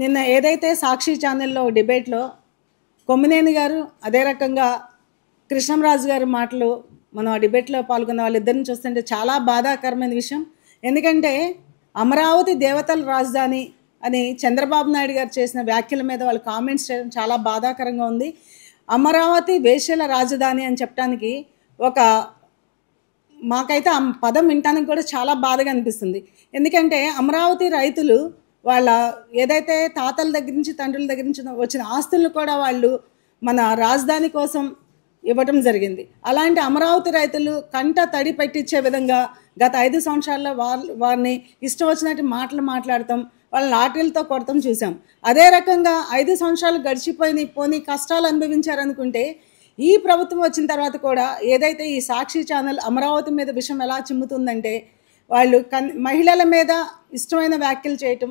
నిన్న ఏదైతే సాక్షి ఛానల్లో డిబేట్లో కొమ్మినేని గారు అదే రకంగా కృష్ణంరాజు గారి మాటలు మనం ఆ డిబేట్లో పాల్గొన్న వాళ్ళిద్దరిని చూస్తుంటే చాలా బాధాకరమైన విషయం. ఎందుకంటే అమరావతి దేవతల రాజధాని అని చంద్రబాబు నాయుడు గారు చేసిన వ్యాఖ్యల మీద వాళ్ళు కామెంట్స్ చేయడం చాలా బాధాకరంగా ఉంది. అమరావతి వేశ్యల రాజధాని అని చెప్పడానికి మాకైతే ఆ పదం వినటానికి కూడా చాలా బాధగా అనిపిస్తుంది. ఎందుకంటే అమరావతి రైతులు వాళ్ళ ఏదైతే తాతల దగ్గర నుంచి తండ్రుల దగ్గర నుంచి వచ్చిన ఆస్తులను కూడా వాళ్ళు మన రాజధాని కోసం ఇవ్వటం జరిగింది. అలాంటి అమరావతి రైతులు కంట తడి పెట్టించే విధంగా గత 5 సంవత్సరాల్లో వారిని ఇష్టం వచ్చినట్టు మాట్లాడతాం, వాళ్ళ లాటరీలతో కొడతాం చూసాం. అదే రకంగా 5 సంవత్సరాలు పోనీ కష్టాలు అనుభవించారనుకుంటే ఈ ప్రభుత్వం వచ్చిన తర్వాత కూడా ఏదైతే ఈ సాక్షి ఛానల్ అమరావతి మీద విషయం ఎలా చిమ్ముతుందంటే వాళ్ళు మహిళల మీద ఇష్టమైన వ్యాఖ్యలు చేయటం.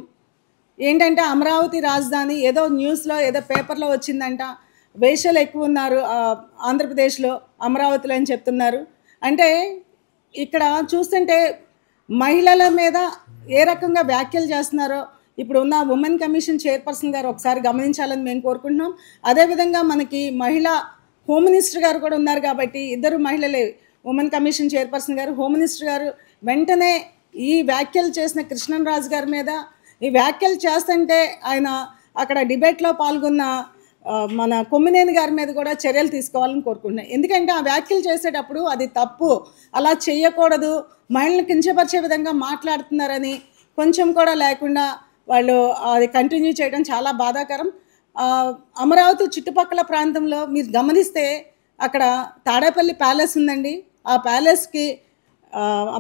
ఏంటంటే అమరావతి రాజధాని ఏదో న్యూస్లో ఏదో పేపర్లో వచ్చిందంట, వేశ్యలు ఎక్కువ ఉన్నారు ఆంధ్రప్రదేశ్లో అమరావతిలో అని చెప్తున్నారు. అంటే ఇక్కడ చూస్తుంటే మహిళల మీద ఏ రకంగా వ్యాఖ్యలు చేస్తున్నారో ఇప్పుడు ఉన్న ఉమెన్ కమిషన్ చైర్పర్సన్ గారు ఒకసారి గమనించాలని మేము కోరుకుంటున్నాం. అదేవిధంగా మనకి మహిళా హోమ్ మినిస్టర్ గారు కూడా ఉన్నారు కాబట్టి ఇద్దరు మహిళలే, ఉమెన్ కమిషన్ చైర్పర్సన్ గారు, హోమ్ మినిస్టర్ గారు వెంటనే ఈ వ్యాఖ్యలు చేసిన కృష్ణంరాజు గారి మీద ఈ వ్యాఖ్యలు చేస్తుంటే ఆయన అక్కడ డిబేట్లో పాల్గొన్న మన కొమ్మినేని గారి మీద కూడా చర్యలు తీసుకోవాలని కోరుకుంటున్నాను. ఎందుకంటే ఆ వ్యాఖ్యలు చేసేటప్పుడు అది తప్పు, అలా చేయకూడదు, మహిళలను కించపరిచే విధంగా మాట్లాడుతున్నారని కొంచెం కూడా లేకుండా వాళ్ళు అది కంటిన్యూ చేయడం చాలా బాధాకరం. అమరావతి చుట్టుపక్కల ప్రాంతంలో మీరు గమనిస్తే అక్కడ తాడేపల్లి ప్యాలెస్ ఉందండి. ఆ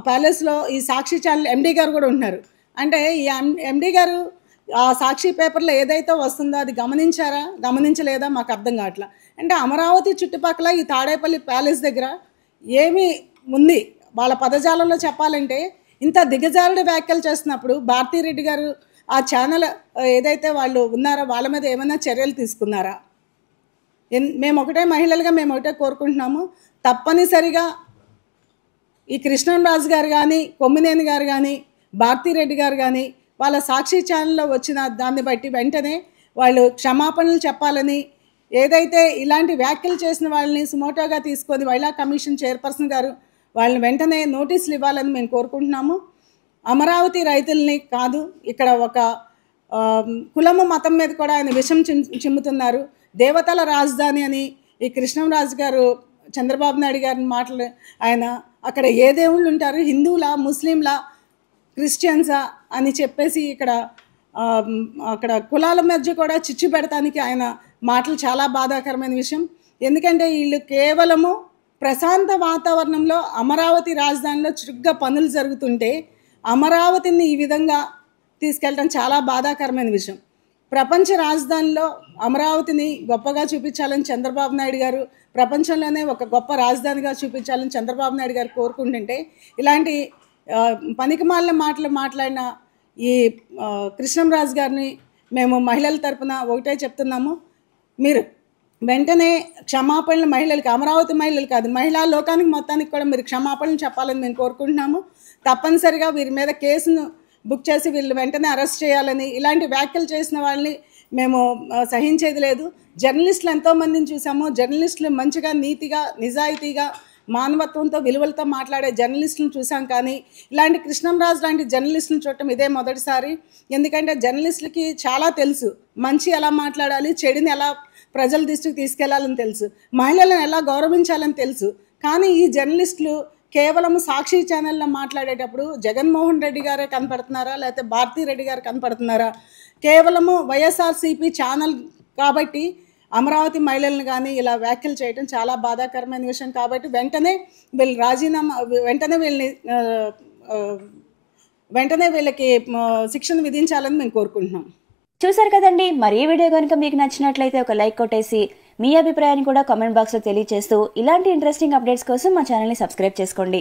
ప్యాలెస్లో ఈ సాక్షి ఛానల్ ఎండీ గారు కూడా ఉన్నారు. అంటే ఈ ఎండీ గారు ఆ సాక్షి పేపర్లో ఏదైతే వస్తుందో అది గమనించలేదా మాకు అర్థం కావట్లా. అంటే అమరావతి చుట్టుపక్కల ఈ తాడేపల్లి ప్యాలెస్ దగ్గర ఏమి ఉంది వాళ్ళ పదజాలంలో చెప్పాలంటే ఇంత దిగజారుడు వ్యాఖ్యలు చేస్తున్నప్పుడు భారతీరెడ్డి గారు ఆ ఛానల్ ఏదైతే వాళ్ళు ఉన్నారో వాళ్ళ మీద ఏమైనా చర్యలు తీసుకున్నారా? మేము మహిళలుగా మేము ఒకటే కోరుకుంటున్నాము, తప్పనిసరిగా ఈ కృష్ణంరాజు గారు కానీ, కొమ్మినేని గారు కానీ, భారతీరెడ్డి గారు కానీ వాళ్ళ సాక్షి ఛానల్లో వచ్చిన దాన్ని బట్టి వెంటనే వాళ్ళు క్షమాపణలు చెప్పాలని, ఏదైతే ఇలాంటి వ్యాఖ్యలు చేసిన వాళ్ళని సుమోటోగా తీసుకొని మహిళా కమిషన్ చైర్పర్సన్ గారు వాళ్ళని వెంటనే నోటీసులు ఇవ్వాలని మేము కోరుకుంటున్నాము. అమరావతి రైతుల్ని కాదు, ఇక్కడ ఒక కులము మతం మీద కూడా ఆయన విషం చిమ్ముతున్నారు. దేవతల రాజధాని అని ఈ కృష్ణంరాజు గారు చంద్రబాబు నాయుడు గారిని మాటలు ఆయన అక్కడ ఏ దేవుళ్ళు ఉంటారు, హిందువులా, ముస్లింలా, క్రిస్టియన్సా అని చెప్పేసి అక్కడ కులాల మధ్య కూడా చిచ్చు పెడతానికి ఆయన మాటలు చాలా బాధాకరమైన విషయం. ఎందుకంటే వీళ్ళు కేవలము ప్రశాంత వాతావరణంలో అమరావతి రాజధానిలో చురుగ్గా పనులు జరుగుతుంటే అమరావతిని ఈ విధంగా తీసుకెళ్ళడం చాలా బాధాకరమైన విషయం. ప్రపంచ రాజధానిలో అమరావతిని గొప్పగా చూపించాలని చంద్రబాబు నాయుడు గారు, ప్రపంచంలోనే ఒక గొప్ప రాజధానిగా చూపించాలని చంద్రబాబు నాయుడు గారు కోరుకుంటుంటే ఇలాంటి పనికిమాలిన మాటలు మాట్లాడిన ఈ కృష్ణంరాజు గారిని మేము మహిళల తరపున ఒకటే చెప్తున్నాము, మీరు వెంటనే క్షమాపణలు మహిళలకి, అమరావతి మహిళలు కాదు మహిళా లోకానికి మొత్తానికి కూడా మీరు క్షమాపణలు చెప్పాలని మేము కోరుకుంటున్నాము. తప్పనిసరిగా వీరి మీద కేసును బుక్ చేసి వీళ్ళు వెంటనే అరెస్ట్ చేయాలని, ఇలాంటి వ్యాఖ్యలు చేసిన వాళ్ళని మేము సహించేది లేదు. జర్నలిస్టులు ఎంతోమందిని చూసాము, జర్నలిస్టులు మంచిగా నీతిగా నిజాయితీగా మానవత్వంతో విలువలతో మాట్లాడే జర్నలిస్టులను చూసాం, కానీ ఇలాంటి కృష్ణంరాజు లాంటి జర్నలిస్టులను చూడటం ఇదే మొదటిసారి. ఎందుకంటే జర్నలిస్టులకి చాలా తెలుసు, మంచి ఎలా మాట్లాడాలి, చెడుని ఎలా ప్రజల దృష్టికి తీసుకెళ్లాలని తెలుసు, మహిళలను ఎలా గౌరవించాలని తెలుసు. కానీ ఈ జర్నలిస్టులు కేవలం సాక్షి ఛానల్లో మాట్లాడేటప్పుడు జగన్మోహన్ రెడ్డి గారే కనపడుతున్నారా, లేకపోతే భారతీరెడ్డి గారు కనపడుతున్నారా? కేవలము వైఎస్ఆర్సీపీ ఛానల్ కాబట్టి అమరావతి మహిళలను కానీ ఇలా వ్యాఖ్యలు చేయడం చాలా బాధాకరమైన విషయం. కాబట్టి వెంటనే వీళ్ళకి శిక్షణ విధించాలని మేము కోరుకుంటున్నాం. చూసారు కదండి, మరి ఈ వీడియో కనుక మీకు నచ్చినట్లయితే ఒక లైక్ కొట్టేసి మీ అభిప్రాయాన్ని కూడా కామెంట్ బాక్స్లో తెలియజేస్తూ ఇలాంటి ఇంట్రెస్టింగ్ అప్డేట్స్ కోసం మా ఛానల్ని సబ్స్క్రైబ్ చేసుకోండి.